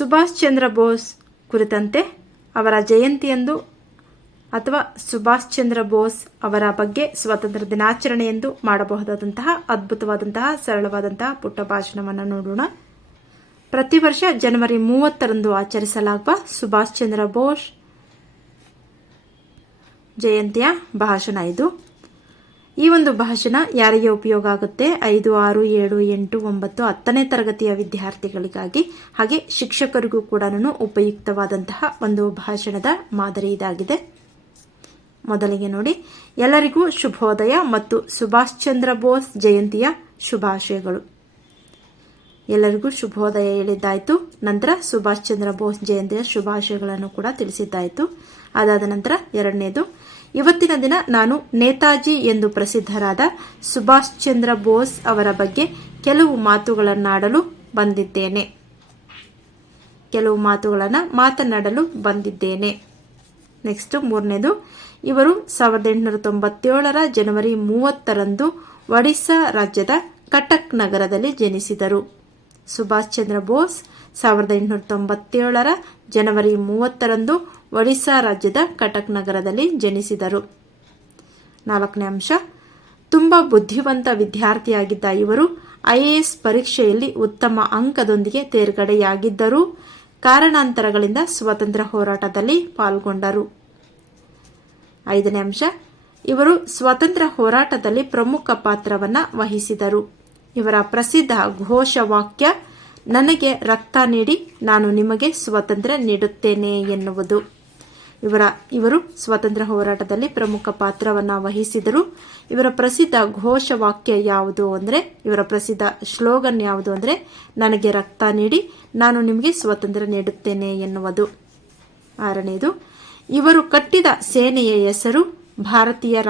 ಸುಭಾಷ್ ಚಂದ್ರ ಬೋಸ್ ಕುರಿತಂತೆ ಅವರ ಜಯಂತಿಯಂದು ಅಥವಾ ಸುಭಾಷ್ ಚಂದ್ರ ಬೋಸ್ ಅವರ ಬಗ್ಗೆ ಸ್ವಾತಂತ್ರ್ಯ ದಿನಾಚರಣೆ ಎಂದು ಮಾಡಬಹುದಾದಂತಹ ಅದ್ಭುತವಾದಂತಹ ಸರಳವಾದಂತಹ ಪುಟ್ಟ ಭಾಷಣವನ್ನು ನೋಡೋಣ. ಪ್ರತಿ ವರ್ಷ ಜನವರಿ ಮೂವತ್ತರಂದು ಆಚರಿಸಲಾಗುವ ಸುಭಾಷ್ ಚಂದ್ರ ಬೋಸ್ ಜಯಂತಿಯ ಭಾಷಣ ಇದು. ಈ ಒಂದು ಭಾಷಣ ಯಾರಿಗೆ ಉಪಯೋಗ ಆಗುತ್ತೆ? ಐದು, ಆರು, ಏಳು, ಎಂಟು, ಒಂಬತ್ತು, ಹತ್ತನೇ ತರಗತಿಯ ವಿದ್ಯಾರ್ಥಿಗಳಿಗಾಗಿ ಹಾಗೆ ಶಿಕ್ಷಕರಿಗೂ ಕೂಡ ಉಪಯುಕ್ತವಾದಂತಹ ಒಂದು ಭಾಷಣದ ಮಾದರಿ ಇದಾಗಿದೆ. ಮೊದಲಿಗೆ ನೋಡಿ, ಎಲ್ಲರಿಗೂ ಶುಭೋದಯ ಮತ್ತು ಸುಭಾಷ್ ಚಂದ್ರ ಬೋಸ್ ಜಯಂತಿಯ ಶುಭಾಶಯಗಳು. ಎಲ್ಲರಿಗೂ ಶುಭೋದಯ ಹೇಳಿದ್ದಾಯಿತು. ನಂತರ ಸುಭಾಷ್ ಚಂದ್ರ ಬೋಸ್ ಜಯಂತಿಯ ಶುಭಾಶಯಗಳನ್ನು ಕೂಡ ತಿಳಿಸಿದ್ದಾಯಿತು. ಅದಾದ ನಂತರ ಎರಡನೇದು ಇವತ್ತಿನ ದಿನ ನಾನು ನೇತಾಜಿ ಎಂದು ಪ್ರಸಿದ್ಧರಾದ ಸುಭಾಷ್ ಚಂದ್ರ ಬೋಸ್ ಅವರ ಬಗ್ಗೆ ಕೆಲವು ಮಾತುಗಳನ್ನಾಡಲು ಬಂದಿದ್ದೇನೆ. ಕೆಲವು ಮಾತುಗಳನ್ನು ಮಾತನಾಡಲು ಬಂದಿದ್ದೇನೆ. ನೆಕ್ಸ್ಟ್ ಮೂರನೇದು, ಇವರು ಸಾವಿರದ ಎಂಟುನೂರ ತೊಂಬತ್ತೇಳರ ಜನವರಿ ಮೂವತ್ತರಂದು ಒಡಿಶಾ ರಾಜ್ಯದ ಕಟಕ್ ನಗರದಲ್ಲಿ ಜನಿಸಿದರು. ಸುಭಾಷ್ ಚಂದ್ರ ಬೋಸ್ ಸಾವಿರದ ಎಂಟುನೂರ ತೊಂಬತ್ತೇಳರ ಜನವರಿ ಮೂವತ್ತರಂದು ಒಡಿಶಾ ರಾಜ್ಯದ ಕಟಕ್ ನಗರದಲ್ಲಿ ಜನಿಸಿದರು. ನಾಲ್ಕನೇ ಅಂಶ, ತುಂಬ ಬುದ್ಧಿವಂತ ವಿದ್ಯಾರ್ಥಿಯಾಗಿದ್ದ ಇವರು ಐಎಎಸ್ ಪರೀಕ್ಷೆಯಲ್ಲಿ ಉತ್ತಮ ಅಂಕದೊಂದಿಗೆ ತೇರ್ಗಡೆಯಾಗಿದ್ದರೂ ಕಾರಣಾಂತರಗಳಿಂದ ಸ್ವಾತಂತ್ರ್ಯ ಹೋರಾಟದಲ್ಲಿ ಪಾಲ್ಗೊಂಡರು. ಐದನೇ ಅಂಶ, ಇವರು ಸ್ವಾತಂತ್ರ್ಯ ಹೋರಾಟದಲ್ಲಿ ಪ್ರಮುಖ ಪಾತ್ರವನ್ನು ವಹಿಸಿದರು. ಇವರ ಪ್ರಸಿದ್ಧ ಘೋಷವಾಕ್ಯ ನನಗೆ ರಕ್ತ ನೀಡಿ ನಾನು ನಿಮಗೆ ಸ್ವಾತಂತ್ರ್ಯ ನೀಡುತ್ತೇನೆ ಎನ್ನುವುದು. ಇವರ, ಇವರು ಸ್ವಾತಂತ್ರ್ಯ ಹೋರಾಟದಲ್ಲಿ ಪ್ರಮುಖ ಪಾತ್ರವನ್ನು ವಹಿಸಿದರು. ಇವರ ಪ್ರಸಿದ್ಧ ಘೋಷವಾಕ್ಯ ಯಾವುದು ಅಂದರೆ, ಇವರ ಪ್ರಸಿದ್ಧ ಶ್ಲೋಗನ್ ಯಾವುದು ಅಂದರೆ, ನನಗೆ ರಕ್ತ ನೀಡಿ ನಾನು ನಿಮಗೆ ಸ್ವಾತಂತ್ರ್ಯ ನೀಡುತ್ತೇನೆ ಎನ್ನುವುದು. ಆರನೇದು, ಇವರು ಕಟ್ಟಿದ ಸೇನೆಯ ಹೆಸರು ಭಾರತೀಯ